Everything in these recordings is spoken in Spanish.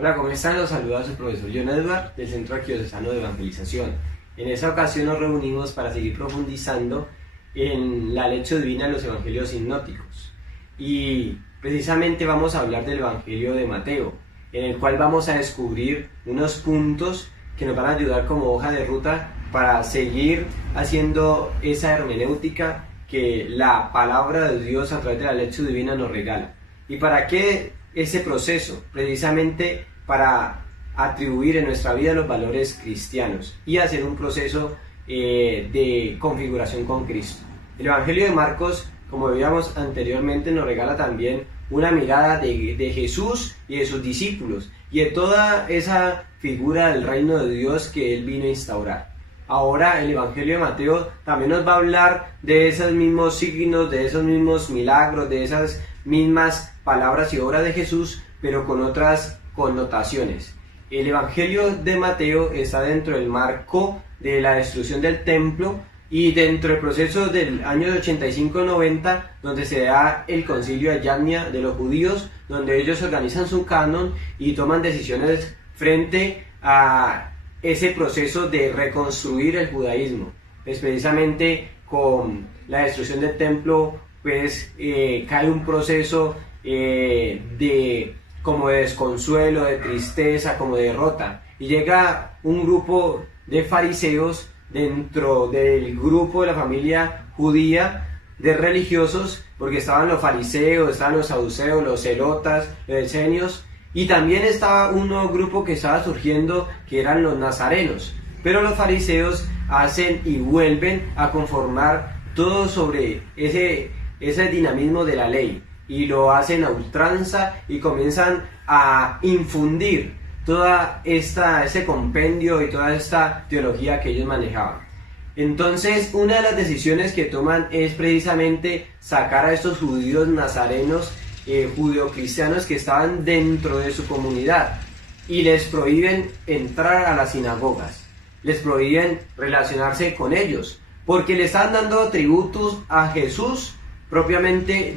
Hola, ¿cómo están? Los saluda su profesor John Edward del Centro Arquidiocesano de Evangelización. En esta ocasión nos reunimos para seguir profundizando en la lección divina de los Evangelios sinópticos. Y precisamente vamos a hablar del Evangelio de Mateo, en el cual vamos a descubrir unos puntos que nos van a ayudar como hoja de ruta para seguir haciendo esa hermenéutica que la palabra de Dios a través de la lección divina nos regala. ¿Y para qué ese proceso? Precisamente para atribuir en nuestra vida los valores cristianos y hacer un proceso de configuración con Cristo. El Evangelio de Marcos, como veíamos anteriormente, nos regala también una mirada de Jesús y de sus discípulos y de toda esa figura del reino de Dios que Él vino a instaurar. Ahora el Evangelio de Mateo también nos va a hablar de esos mismos signos, de esos mismos milagros, de esas mismas palabras y obras de Jesús, pero con otras connotaciones. El Evangelio de Mateo está dentro del marco de la destrucción del templo y dentro del proceso del año 85-90, donde se da el concilio de Yadnia de los judíos, donde ellos organizan su canon y toman decisiones frente a ese proceso de reconstruir el judaísmo. Pues precisamente con la destrucción del templo pues cae un proceso como de desconsuelo, de tristeza, como de derrota, y llega un grupo de fariseos dentro del grupo de la familia judía de religiosos, porque estaban los fariseos, estaban los saduceos, los celotas, los esenios, y también estaba un nuevo grupo que estaba surgiendo, que eran los nazarenos. Pero los fariseos hacen y vuelven a conformar todo sobre ese dinamismo de la ley, y lo hacen a ultranza y comienzan a infundir toda ese compendio y toda esta teología que ellos manejaban. Entonces, una de las decisiones que toman es precisamente sacar a estos judíos nazarenos, judeocristianos que estaban dentro de su comunidad, y les prohíben entrar a las sinagogas, les prohíben relacionarse con ellos, porque le están dando tributos a Jesús propiamente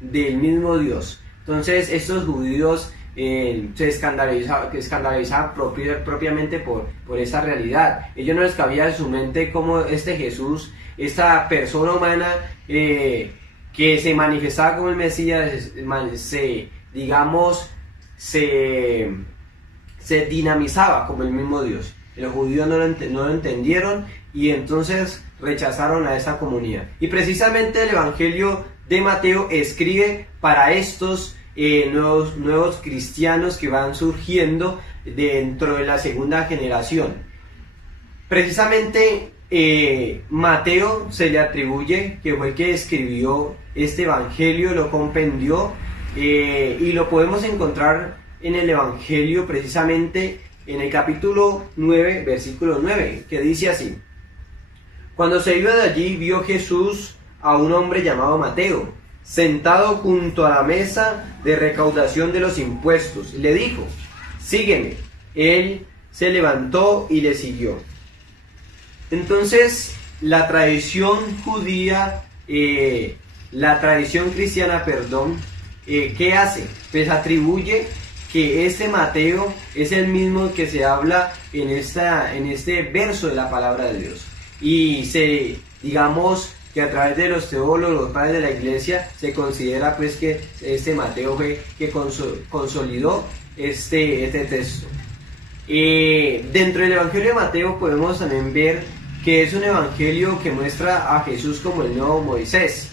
del mismo Dios. Entonces estos judíos se escandalizaban propiamente por esta realidad. Ellos no les cabía en su mente cómo este Jesús, esta persona humana que se manifestaba como el Mesías, se dinamizaba como el mismo Dios. Los judíos no lo entendieron y entonces rechazaron a esa comunidad. Y precisamente el Evangelio de Mateo escribe para estos nuevos cristianos que van surgiendo dentro de la segunda generación. Precisamente Mateo se le atribuye que fue el que escribió este Evangelio, lo compendió, y lo podemos encontrar en el Evangelio precisamente en el capítulo 9, versículo 9, que dice así: Cuando se iba de allí, vio Jesús a un hombre llamado Mateo, sentado junto a la mesa de recaudación de los impuestos, y le dijo: sígueme. Él se levantó y le siguió. Entonces, la tradición judía, la tradición cristiana, ¿qué hace? Pues atribuye que este Mateo es el mismo que se habla en este verso de la palabra de Dios. Y digamos que a través de los teólogos, los padres de la iglesia, se considera pues que este Mateo fue que consolidó este texto. Dentro del Evangelio de Mateo podemos también ver que es un evangelio que muestra a Jesús como el nuevo Moisés.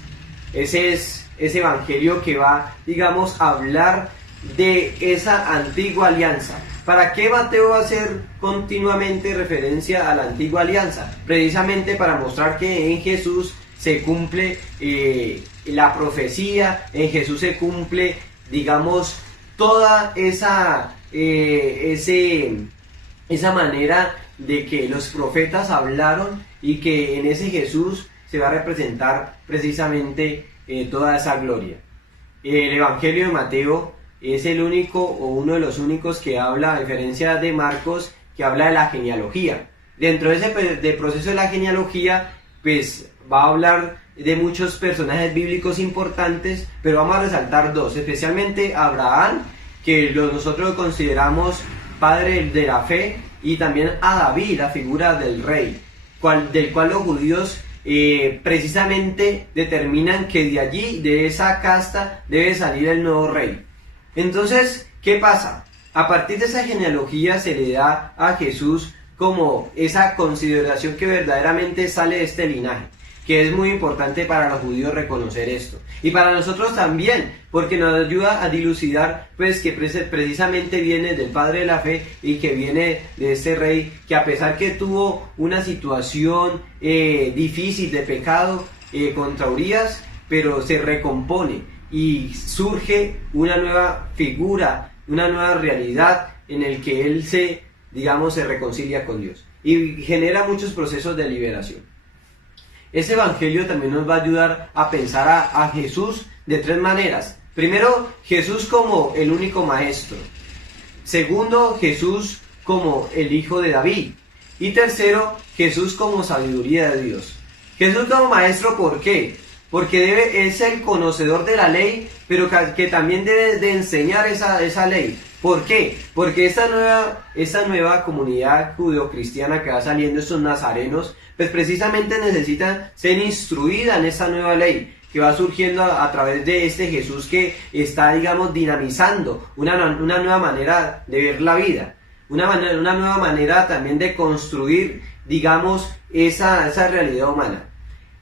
Ese es ese evangelio que va, digamos, a hablar de esa antigua alianza. ¿Para qué Mateo va a hacer continuamente referencia a la antigua alianza? Precisamente para mostrar que en Jesús se cumple la profecía, en Jesús se cumple, digamos, toda esa manera de que los profetas hablaron, y que en ese Jesús se va a representar precisamente toda esa gloria. El Evangelio de Mateo es el único o uno de los únicos que habla, a diferencia de Marcos, que habla de la genealogía. Dentro de ese proceso de la genealogía, pues va a hablar de muchos personajes bíblicos importantes, pero vamos a resaltar dos, especialmente Abraham, que nosotros lo consideramos padre de la fe, y también a David, la figura del rey, del cual los judíos precisamente determinan que de allí, de esa casta, debe salir el nuevo rey. Entonces, ¿qué pasa? A partir de esa genealogía se le da a Jesús como esa consideración que verdaderamente sale de este linaje, que es muy importante para los judíos reconocer esto, y para nosotros también, porque nos ayuda a dilucidar pues que precisamente viene del padre de la fe, y que viene de este rey que, a pesar que tuvo una situación difícil de pecado contra Urías, pero se recompone y surge una nueva figura, una nueva realidad en el que él se reconcilia con Dios y genera muchos procesos de liberación. Ese evangelio también nos va a ayudar a pensar a Jesús de tres maneras. Primero, Jesús como el único maestro. Segundo, Jesús como el hijo de David. Y tercero, Jesús como sabiduría de Dios. Jesús como maestro, ¿por qué? Porque es el conocedor de la ley, pero que también debe de enseñar esa ley. ¿Por qué? Porque esta nueva comunidad judeocristiana que va saliendo, estos nazarenos, pues precisamente necesitan ser instruida en esta nueva ley que va surgiendo a través de este Jesús que está, dinamizando una nueva manera de ver la vida, una nueva manera también de construir, esa realidad humana.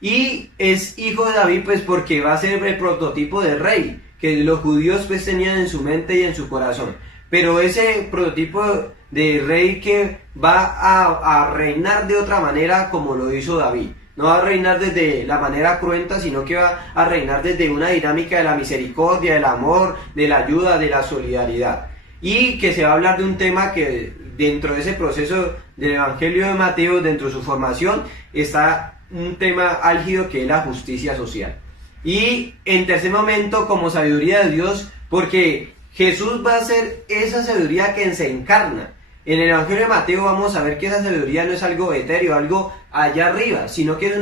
Y es hijo de David, pues porque va a ser el prototipo del rey que los judíos pues tenían en su mente y en su corazón. Pero ese prototipo de rey que va a reinar de otra manera como lo hizo David. No va a reinar desde la manera cruenta, sino que va a reinar desde una dinámica de la misericordia, del amor, de la ayuda, de la solidaridad. Y que se va a hablar de un tema que dentro de ese proceso del Evangelio de Mateo, dentro de su formación, está un tema álgido que es la justicia social. Y en tercer momento, como sabiduría de Dios, porque Jesús va a ser esa sabiduría que se encarna. En el Evangelio de Mateo vamos a ver que esa sabiduría no es algo etéreo, algo allá arriba, sino que es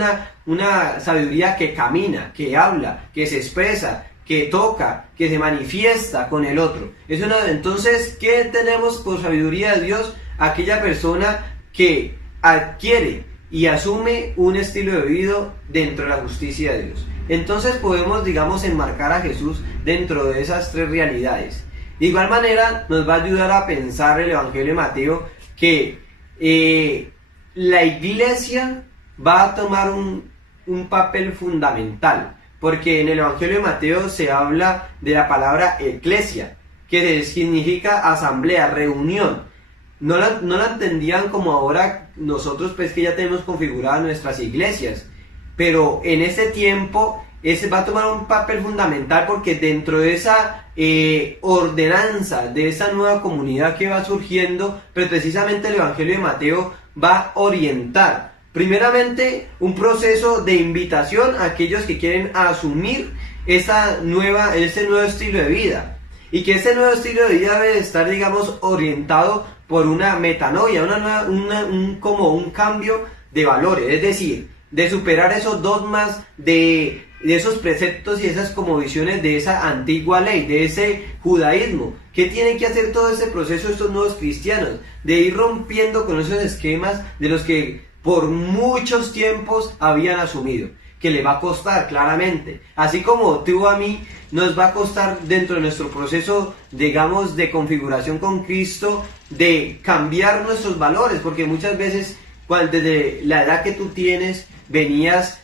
una sabiduría que camina, que habla, que se expresa, que toca, que se manifiesta con el otro. Entonces, ¿qué tenemos por sabiduría de Dios? Aquella persona que adquiere y asume un estilo de vida dentro de la justicia de Dios. Entonces podemos, enmarcar a Jesús dentro de esas tres realidades. De igual manera, nos va a ayudar a pensar el Evangelio de Mateo que la iglesia va a tomar un papel fundamental, porque en el Evangelio de Mateo se habla de la palabra eclesia, que significa asamblea, reunión. No la entendían como ahora nosotros, pues que ya tenemos configuradas nuestras iglesias, pero en ese tiempo ese va a tomar un papel fundamental, porque dentro de esa ordenanza, de esa nueva comunidad que va surgiendo, pues precisamente el Evangelio de Mateo va a orientar primeramente un proceso de invitación a aquellos que quieren asumir ese nuevo estilo de vida, y que ese nuevo estilo de vida debe estar, orientado por una metanoia, como un cambio de valores, es decir, de superar esos dogmas de esos preceptos y esas como visiones de esa antigua ley, de ese judaísmo. ¿Qué tienen que hacer todo ese proceso estos nuevos cristianos? De ir rompiendo con esos esquemas de los que por muchos tiempos habían asumido, que le va a costar claramente, así como tú a mí nos va a costar dentro de nuestro proceso, de configuración con Cristo, de cambiar nuestros valores, porque muchas veces desde la edad que tú tienes venías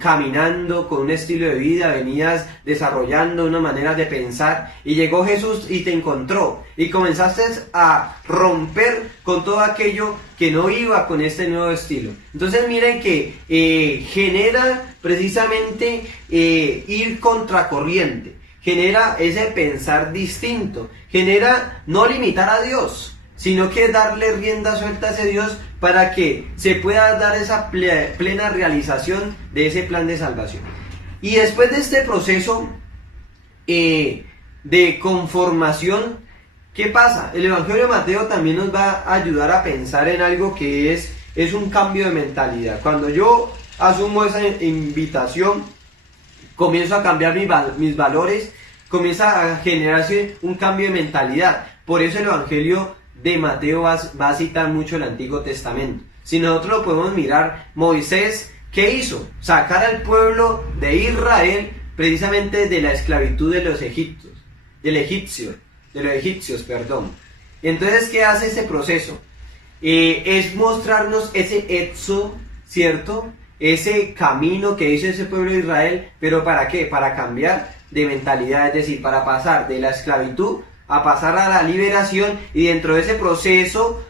caminando con un estilo de vida, venías desarrollando una manera de pensar, y llegó Jesús y te encontró y comenzaste a romper con todo aquello que no iba con este nuevo estilo. Entonces miren que genera precisamente ir contracorriente, genera ese pensar distinto, genera no limitar a Dios, sino que darle rienda suelta a ese Dios para que se pueda dar esa plena realización de ese plan de salvación. Y después de este proceso de conformación, ¿qué pasa? El Evangelio de Mateo también nos va a ayudar a pensar en algo que es un cambio de mentalidad. Cuando yo asumo esa invitación, comienzo a cambiar mis valores, comienza a generarse un cambio de mentalidad. Por eso el Evangelio de Mateo va a citar mucho el Antiguo Testamento. Si nosotros lo podemos mirar, Moisés, ¿qué hizo? Sacar al pueblo de Israel precisamente de la esclavitud de los egipcios. Entonces, ¿qué hace ese proceso? Es mostrarnos ese éxodo, ¿cierto? Ese camino que hizo ese pueblo de Israel, pero ¿para qué? Para cambiar de mentalidad, es decir, para pasar de la esclavitud a pasar a la liberación, y dentro de ese proceso,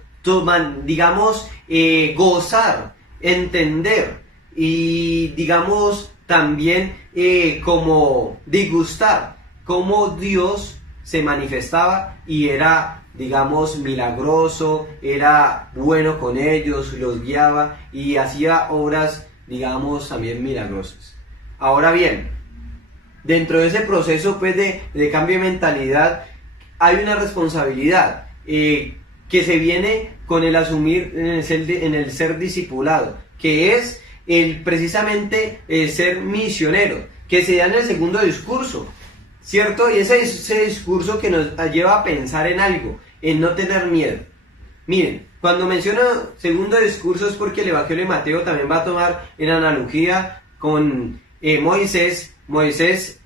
gozar, entender y también como disgustar cómo Dios se manifestaba y era milagroso, era bueno con ellos, los guiaba y hacía obras también milagrosas. Ahora bien, dentro de ese proceso pues de cambio de mentalidad hay una responsabilidad que se viene con el asumir en el ser discipulado, que es precisamente el ser misionero, que se da en el segundo discurso, ¿cierto? Y ese discurso que nos lleva a pensar en algo, en no tener miedo. Miren, cuando menciono segundo discurso es porque el Evangelio de Mateo también va a tomar en analogía con Moisés. Moisés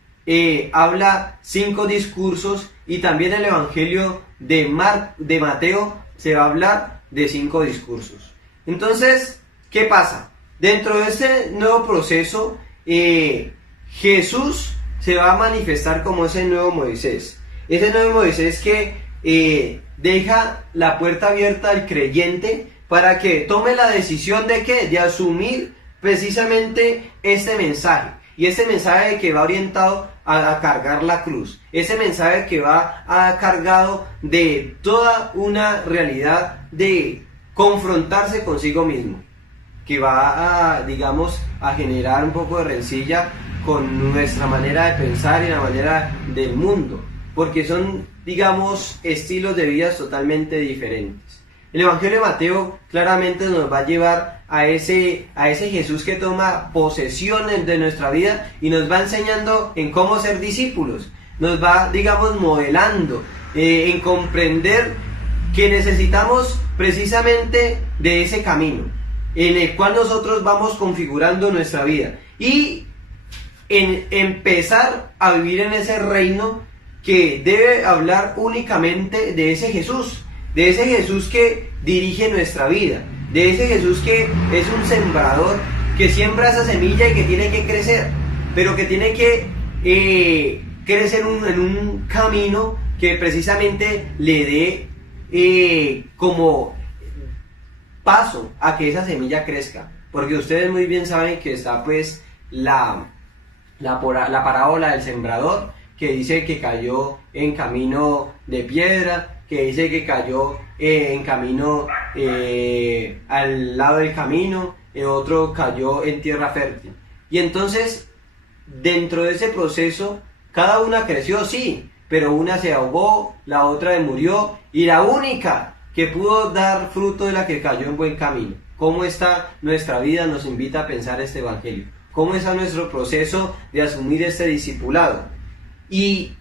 habla 5 discursos, y también el Evangelio de Mateo se va a hablar de 5 discursos. Entonces, ¿qué pasa? Dentro de este nuevo proceso, Jesús se va a manifestar como ese nuevo Moisés. Ese nuevo Moisés que deja la puerta abierta al creyente para que tome la decisión de ¿qué? De asumir precisamente este mensaje. Y ese mensaje que va orientado a cargar la cruz. Ese mensaje que va cargado de toda una realidad de confrontarse consigo mismo. Que va a generar un poco de rencilla con nuestra manera de pensar y la manera del mundo. Porque son, estilos de vida totalmente diferentes. El Evangelio de Mateo claramente nos va a llevar a ese Jesús que toma posesión de nuestra vida y nos va enseñando en cómo ser discípulos. Nos va, modelando en comprender que necesitamos precisamente de ese camino en el cual nosotros vamos configurando nuestra vida y en empezar a vivir en ese reino que debe hablar únicamente de ese Jesús que dirige nuestra vida, de ese Jesús que es un sembrador, que siembra esa semilla y que tiene que crecer, pero que tiene que crecer en un camino que precisamente le dé como paso a que esa semilla crezca, porque ustedes muy bien saben que está pues la parábola del sembrador, que dice que cayó en camino de piedra, que dice que cayó en camino al lado del camino, otro cayó en tierra fértil. Y entonces, dentro de ese proceso, cada una creció, sí, pero una se ahogó, la otra murió, y la única que pudo dar fruto de la que cayó en buen camino. ¿Cómo está nuestra vida? Nos invita a pensar este Evangelio. ¿Cómo está nuestro proceso de asumir este discipulado? ¿Y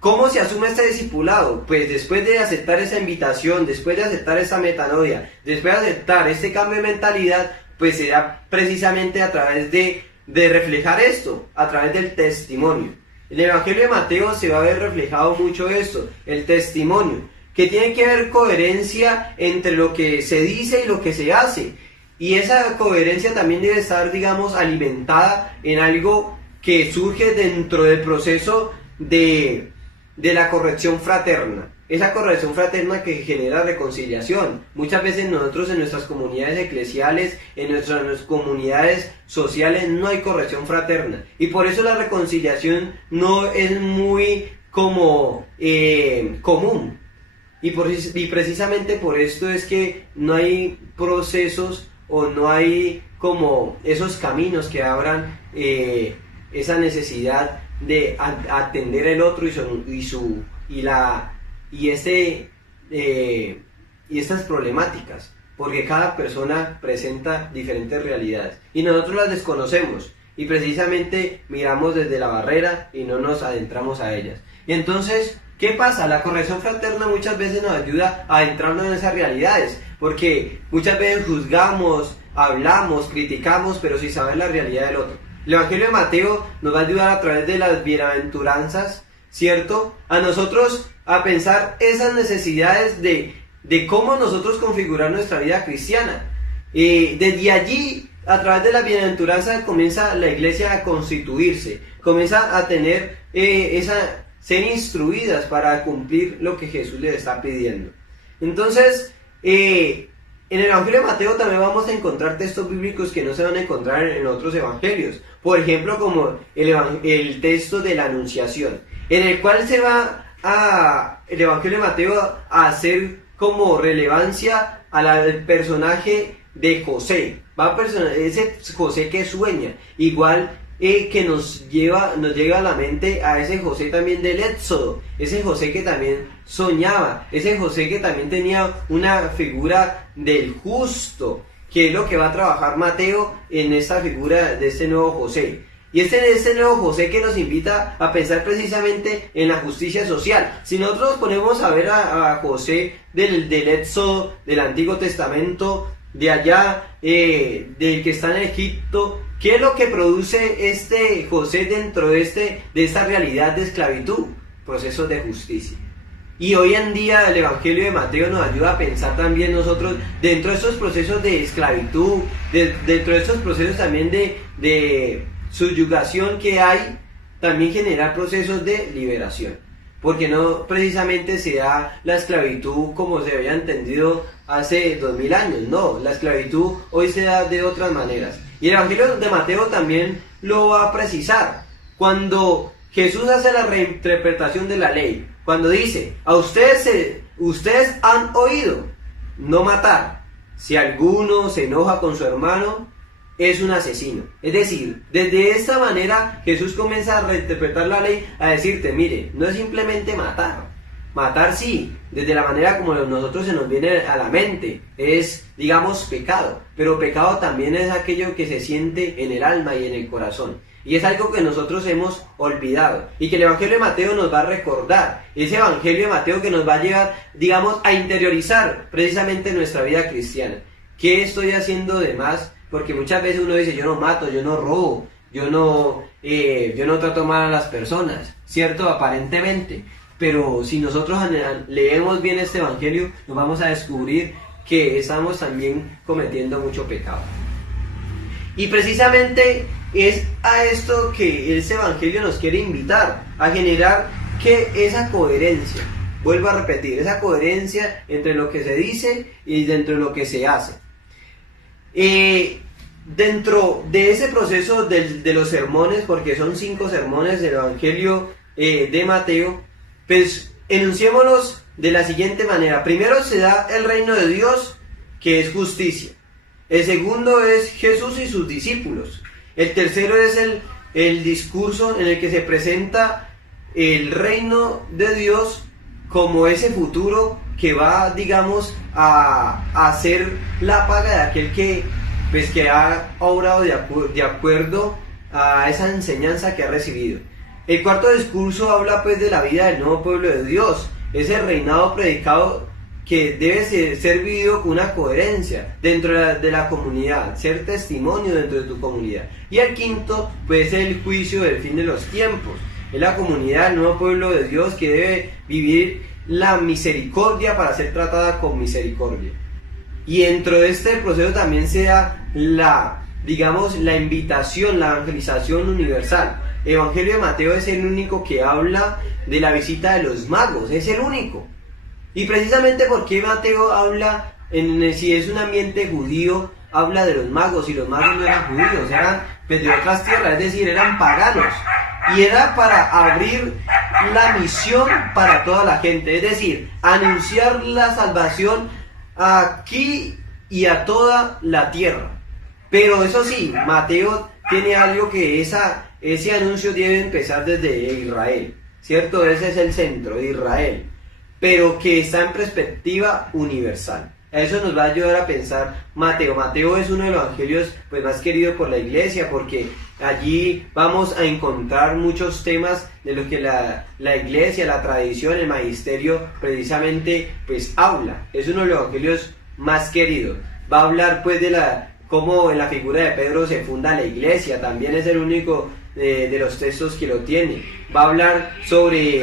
cómo se asume este discipulado? Pues después de aceptar esa invitación, después de aceptar esa metanoia, después de aceptar este cambio de mentalidad, pues se da precisamente a través de reflejar esto, a través del testimonio. En el Evangelio de Mateo se va a ver reflejado mucho esto, el testimonio, que tiene que haber coherencia entre lo que se dice y lo que se hace. Y esa coherencia también debe estar, alimentada en algo que surge dentro del proceso de la corrección fraterna. Esa corrección fraterna que genera reconciliación. Muchas veces nosotros en nuestras comunidades eclesiales, en nuestras comunidades sociales, no hay corrección fraterna. Y por eso la reconciliación no es muy común. Y precisamente por esto es que no hay procesos o no hay como esos caminos que abran esa necesidad de atender el otro y estas problemáticas, porque cada persona presenta diferentes realidades y nosotros las desconocemos y precisamente miramos desde la barrera y no nos adentramos a ellas. Y entonces, ¿qué pasa? La corrección fraterna muchas veces nos ayuda a entrarnos en esas realidades, porque muchas veces juzgamos, hablamos, criticamos, pero sin saber la realidad del otro. El Evangelio de Mateo nos va a ayudar a través de las bienaventuranzas, ¿cierto? A nosotros a pensar esas necesidades de cómo nosotros configurar nuestra vida cristiana. Desde allí, a través de la bienaventuranza, comienza la iglesia a constituirse, comienza a tener ser instruidas para cumplir lo que Jesús les está pidiendo. Entonces, en el Evangelio de Mateo también vamos a encontrar textos bíblicos que no se van a encontrar en otros evangelios. Por ejemplo, como el texto de la Anunciación, en el cual se va el Evangelio de Mateo a hacer como relevancia al personaje de José. Ese José que sueña, igual que nos llega a la mente a ese José también del Éxodo, ese José que también soñaba, ese José que también tenía una figura del justo, que es lo que va a trabajar Mateo en esta figura de este nuevo José. Y este nuevo José que nos invita a pensar precisamente en la justicia social. Si nosotros nos ponemos a ver a José del Éxodo, del Antiguo Testamento, de allá, del que está en Egipto, ¿qué es lo que produce este José dentro de esta realidad de esclavitud? Procesos de justicia. Y hoy en día el Evangelio de Mateo nos ayuda a pensar también nosotros dentro de estos procesos de esclavitud, dentro de estos procesos también de subyugación que hay, también generar procesos de liberación. Porque no precisamente se da la esclavitud como se había entendido hace 2000 años, no, la esclavitud hoy se da de otras maneras. Y el Evangelio de Mateo también lo va a precisar. Cuando Jesús hace la reinterpretación de la ley, cuando dice, ustedes han oído no matar, si alguno se enoja con su hermano, es un asesino. Es decir, desde esta manera Jesús comienza a reinterpretar la ley, a decirte, mire, no es simplemente matar. Matar sí, desde la manera como nosotros se nos viene a la mente, es, digamos, pecado. Pero pecado también es aquello que se siente en el alma y en el corazón. Y es algo que nosotros hemos olvidado. Y que el Evangelio de Mateo nos va a recordar. Ese Evangelio de Mateo que nos va a llevar, digamos, a interiorizar precisamente nuestra vida cristiana. ¿Qué estoy haciendo de más? Porque muchas veces uno dice, yo no mato, yo no robo, yo no trato mal a las personas, ¿cierto? Aparentemente. Pero si nosotros leemos bien este Evangelio, nos vamos a descubrir que estamos también cometiendo mucho pecado. Y precisamente es a esto que este Evangelio nos quiere invitar, a generar esa coherencia, vuelvo a repetir, esa coherencia entre lo que se dice y dentro de lo que se hace. Dentro de ese proceso de los sermones, porque son 5 sermones del Evangelio de Mateo, pues enunciémoslos de la siguiente manera. Primero se da el reino de Dios, que es justicia. El segundo es Jesús y sus discípulos. El tercero es el discurso en el que se presenta el reino de Dios como ese futuro que va, digamos, a hacer la paga de aquel que ha obrado de acuerdo a esa enseñanza que ha recibido. El cuarto discurso habla pues de la vida del nuevo pueblo de Dios, ese reinado predicado que debe ser vivido con una coherencia dentro de la comunidad, ser testimonio dentro de tu comunidad. Y el quinto pues es el juicio del fin de los tiempos, es la comunidad, el nuevo pueblo de Dios que debe vivir la misericordia para ser tratada con misericordia. Y dentro de este proceso también se da la invitación, la evangelización universal. El Evangelio de Mateo es el único que habla de la visita de los magos, es el único. Y precisamente porque Mateo habla, si es un ambiente judío, habla de los magos, y los magos no eran judíos, eran de otras tierras, es decir, eran paganos. Y era para abrir la misión para toda la gente, es decir, anunciar la salvación aquí y a toda la tierra. Pero eso sí, Mateo tiene algo que ese anuncio debe empezar desde Israel, ¿cierto? Ese es el centro de Israel, pero que está en perspectiva universal. A eso nos va a ayudar a pensar Mateo. Mateo es uno de los evangelios pues, más queridos por la iglesia, porque allí vamos a encontrar muchos temas de los que la iglesia, la tradición, el magisterio precisamente pues habla. Es uno de los evangelios más queridos. Va a hablar pues de cómo en la figura de Pedro se funda la iglesia. También es el único de los textos que lo tiene. Va a hablar sobre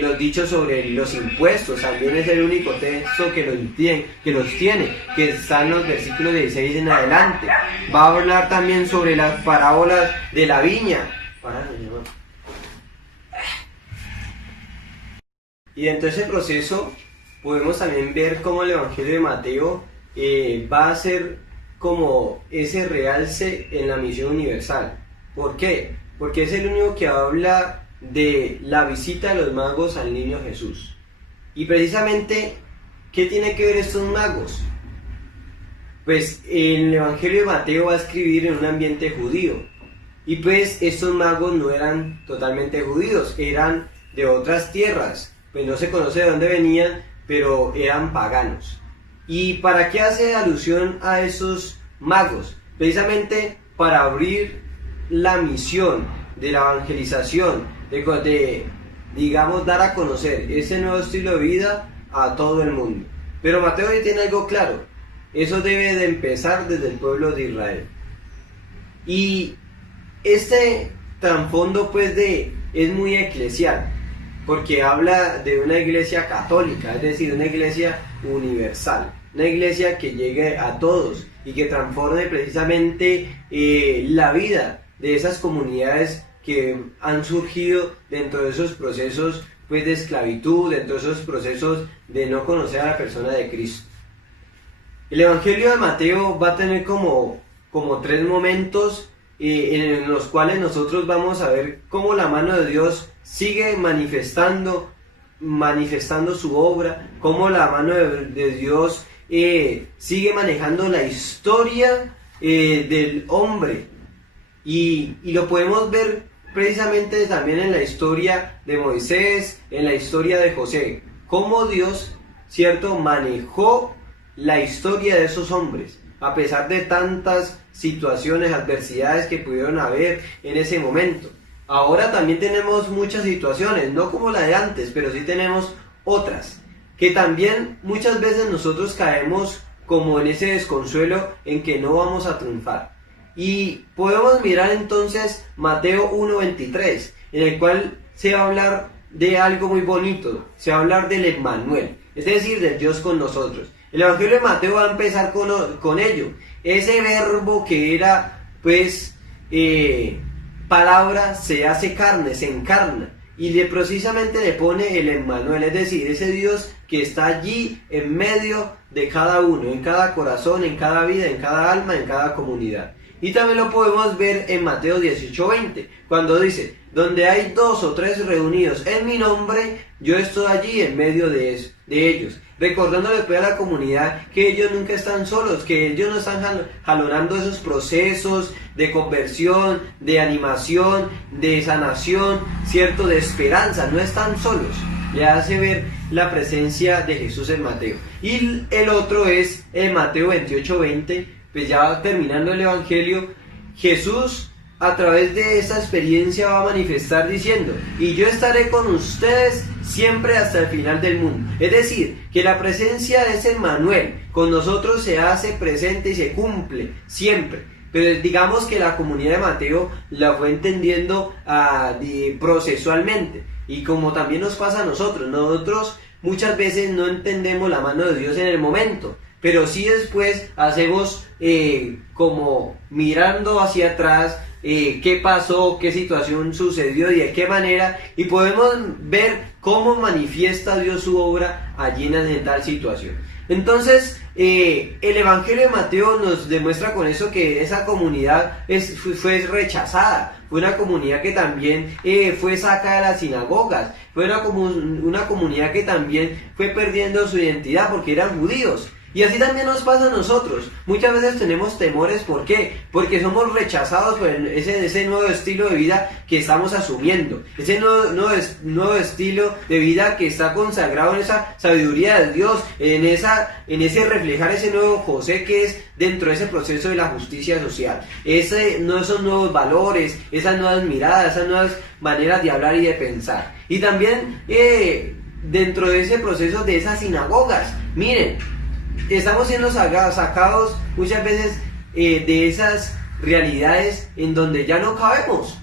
los dichos sobre los impuestos. También es el único texto que los tiene, que están en los versículos 16 en adelante. Va a hablar también sobre las parábolas de la viña. Y dentro de ese proceso podemos también ver cómo el Evangelio de Mateo va a ser como ese realce en la misión universal. ¿Por qué? Porque es el único que habla de la visita de los magos al niño Jesús. Y precisamente, ¿qué tiene que ver estos magos? Pues el Evangelio de Mateo va a escribir en un ambiente judío. Y pues estos magos no eran totalmente judíos, eran de otras tierras. Pues no se conoce de dónde venían, pero eran paganos. ¿Y para qué hace alusión a esos magos? Precisamente para abrir la misión de la evangelización, de digamos dar a conocer ese nuevo estilo de vida a todo el mundo. Pero Mateo hoy tiene algo claro: eso debe de empezar desde el pueblo de Israel. Y este trasfondo pues es muy eclesial, porque habla de una iglesia católica, es decir, una iglesia universal, una iglesia que llegue a todos y que transforme precisamente la vida de esas comunidades que han surgido dentro de esos procesos pues, de esclavitud, dentro de esos procesos de no conocer a la persona de Cristo. El Evangelio de Mateo va a tener como tres momentos en los cuales nosotros vamos a ver cómo la mano de Dios sigue manifestando su obra, cómo la mano de Dios sigue manejando la historia del hombre. Y lo podemos ver precisamente también en la historia de Moisés, en la historia de José, cómo Dios, ¿cierto?, manejó la historia de esos hombres, a pesar de tantas situaciones, adversidades que pudieron haber en ese momento. Ahora también tenemos muchas situaciones, no como la de antes, pero sí tenemos otras, que también muchas veces nosotros caemos como en ese desconsuelo en que no vamos a triunfar. Y podemos mirar entonces Mateo 1:23, en el cual se va a hablar de algo muy bonito, se va a hablar del Emmanuel, es decir, del Dios con nosotros. El Evangelio de Mateo va a empezar con ello, ese verbo que era, pues, palabra se hace carne, se encarna, y precisamente le pone el Emmanuel, es decir, ese Dios que está allí en medio de cada uno, en cada corazón, en cada vida, en cada alma, en cada comunidad. Y también lo podemos ver en Mateo 18:20, cuando dice: donde hay 2 o 3 reunidos en mi nombre, yo estoy allí en medio de ellos. Recordándole pues a la comunidad que ellos nunca están solos, que ellos no están jalonando esos procesos de conversión, de animación, de sanación, cierto, de esperanza, no están solos. Le hace ver la presencia de Jesús en Mateo. Y el otro es en Mateo 28:20, pues ya terminando el Evangelio, Jesús a través de esa experiencia va a manifestar diciendo: y yo estaré con ustedes siempre hasta el final del mundo. Es decir, que la presencia de ese Emmanuel con nosotros se hace presente y se cumple siempre. Pero digamos que la comunidad de Mateo la fue entendiendo procesualmente. Y como también nos pasa a nosotros muchas veces no entendemos la mano de Dios en el momento, pero sí después hacemos como mirando hacia atrás qué pasó, qué situación sucedió y de qué manera, y podemos ver cómo manifiesta Dios su obra allí en tal situación. Entonces el Evangelio de Mateo nos demuestra con eso que esa comunidad fue rechazada, fue una comunidad que también fue sacada de las sinagogas, fue una comunidad que también fue perdiendo su identidad porque eran judíos. Y así también nos pasa a nosotros. Muchas veces tenemos temores, ¿por qué? Porque somos rechazados por ese nuevo estilo de vida que estamos asumiendo. Ese nuevo estilo de vida que está consagrado en esa sabiduría de Dios, en ese reflejar ese nuevo José que es dentro de ese proceso de la justicia social. Esos nuevos valores, esas nuevas miradas, esas nuevas maneras de hablar y de pensar. Y también dentro de ese proceso de esas sinagogas, miren, estamos siendo sacados muchas veces de esas realidades en donde ya no cabemos.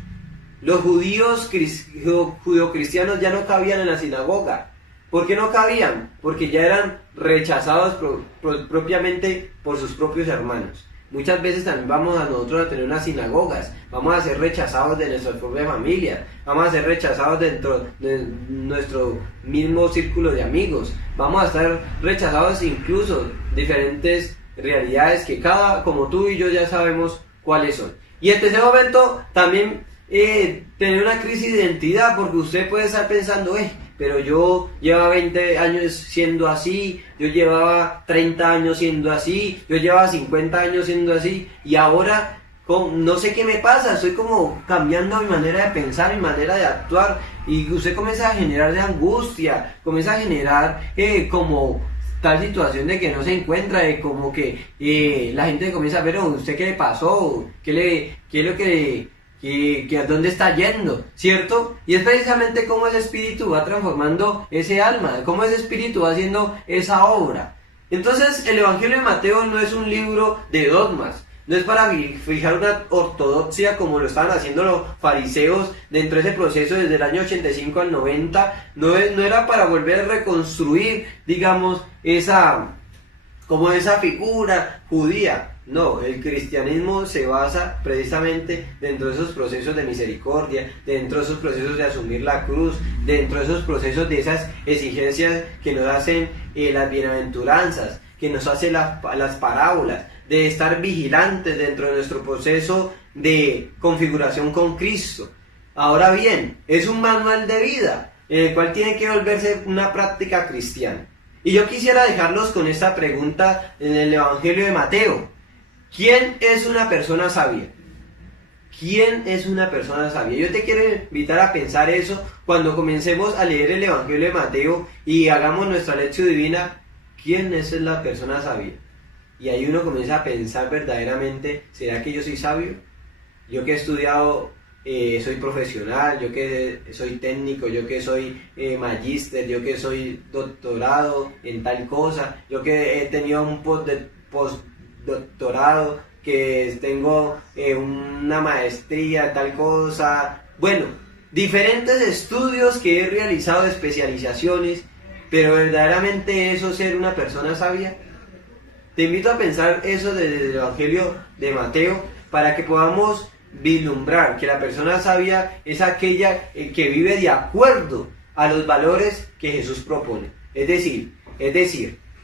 Los judio-cristianos ya no cabían en la sinagoga. ¿Por qué no cabían? Porque ya eran rechazados propiamente por sus propios hermanos. Muchas veces también vamos a nosotros a tener unas sinagogas, vamos a ser rechazados de nuestra propia familia, vamos a ser rechazados dentro de nuestro mismo círculo de amigos, vamos a estar rechazados incluso de diferentes realidades que como tú y yo ya sabemos cuáles son. Y en ese momento también tener una crisis de identidad, porque usted puede estar pensando, pero yo llevaba 20 años siendo así, yo llevaba 30 años siendo así, yo llevaba 50 años siendo así, y ahora no sé qué me pasa, estoy como cambiando mi manera de pensar, mi manera de actuar, y usted comienza a generar de angustia, comienza a generar como tal situación de que no se encuentra, de como que la gente comienza a ver, ¿usted qué le pasó? ¿Qué es lo que a dónde está yendo? ¿Cierto? Y es precisamente cómo ese espíritu va transformando ese alma, cómo ese espíritu va haciendo esa obra. Entonces el Evangelio de Mateo no es un libro de dogmas, no es para fijar una ortodoxia como lo estaban haciendo los fariseos dentro de ese proceso desde el año 85 al 90, no era para volver a reconstruir, digamos, esa figura judía. No, el cristianismo se basa precisamente dentro de esos procesos de misericordia, dentro de esos procesos de asumir la cruz, dentro de esos procesos de esas exigencias que nos hacen las bienaventuranzas, que nos hacen las parábolas, de estar vigilantes dentro de nuestro proceso de configuración con Cristo. Ahora bien, es un manual de vida en el cual tiene que volverse una práctica cristiana. Y yo quisiera dejarlos con esta pregunta en el Evangelio de Mateo. ¿Quién es una persona sabia? ¿Quién es una persona sabia? Yo te quiero invitar a pensar eso cuando comencemos a leer el Evangelio de Mateo y hagamos nuestra lección divina. ¿Quién es la persona sabia? Y ahí uno comienza a pensar verdaderamente, ¿será que yo soy sabio? Yo que he estudiado, soy profesional, yo que soy técnico, yo que soy magíster, yo que soy doctorado en tal cosa, yo que he tenido un postdoctorado, que tengo una maestría en tal cosa. Bueno, diferentes estudios que he realizado, de especializaciones, pero verdaderamente eso ser una persona sabia. Te invito a pensar eso desde el Evangelio de Mateo para que podamos vislumbrar que la persona sabia es aquella que vive de acuerdo a los valores que Jesús propone. Es decir,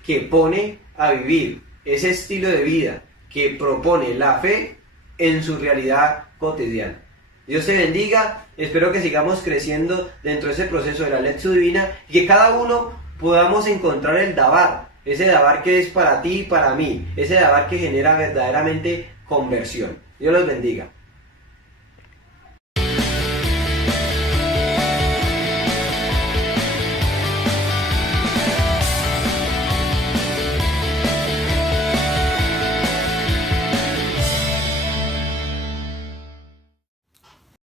que pone a vivir ese estilo de vida que propone la fe en su realidad cotidiana. Dios te bendiga, espero que sigamos creciendo dentro de ese proceso de la lección divina y que cada uno podamos encontrar el dabar, ese dabar que es para ti y para mí, ese dabar que genera verdaderamente conversión. Dios los bendiga.